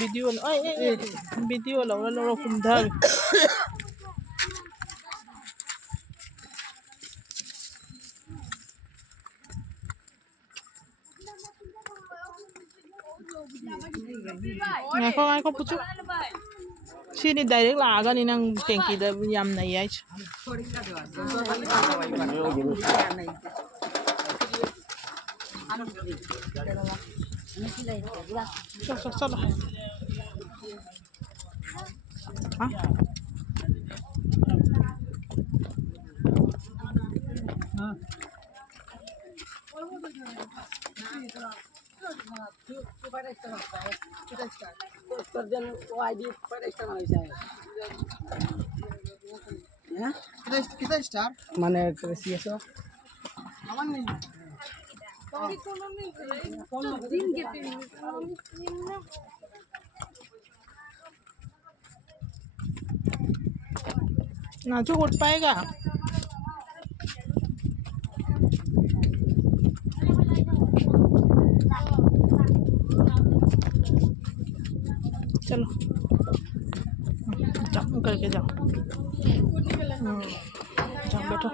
video video लौरा कुमधर ngako pucuk sini direct laga ni nang tangki da yam na yai चलो हाँ kita start মানে CS aman nih नाचू उठ पाएगा चलो जाओ करके जाओ जाओ बैठो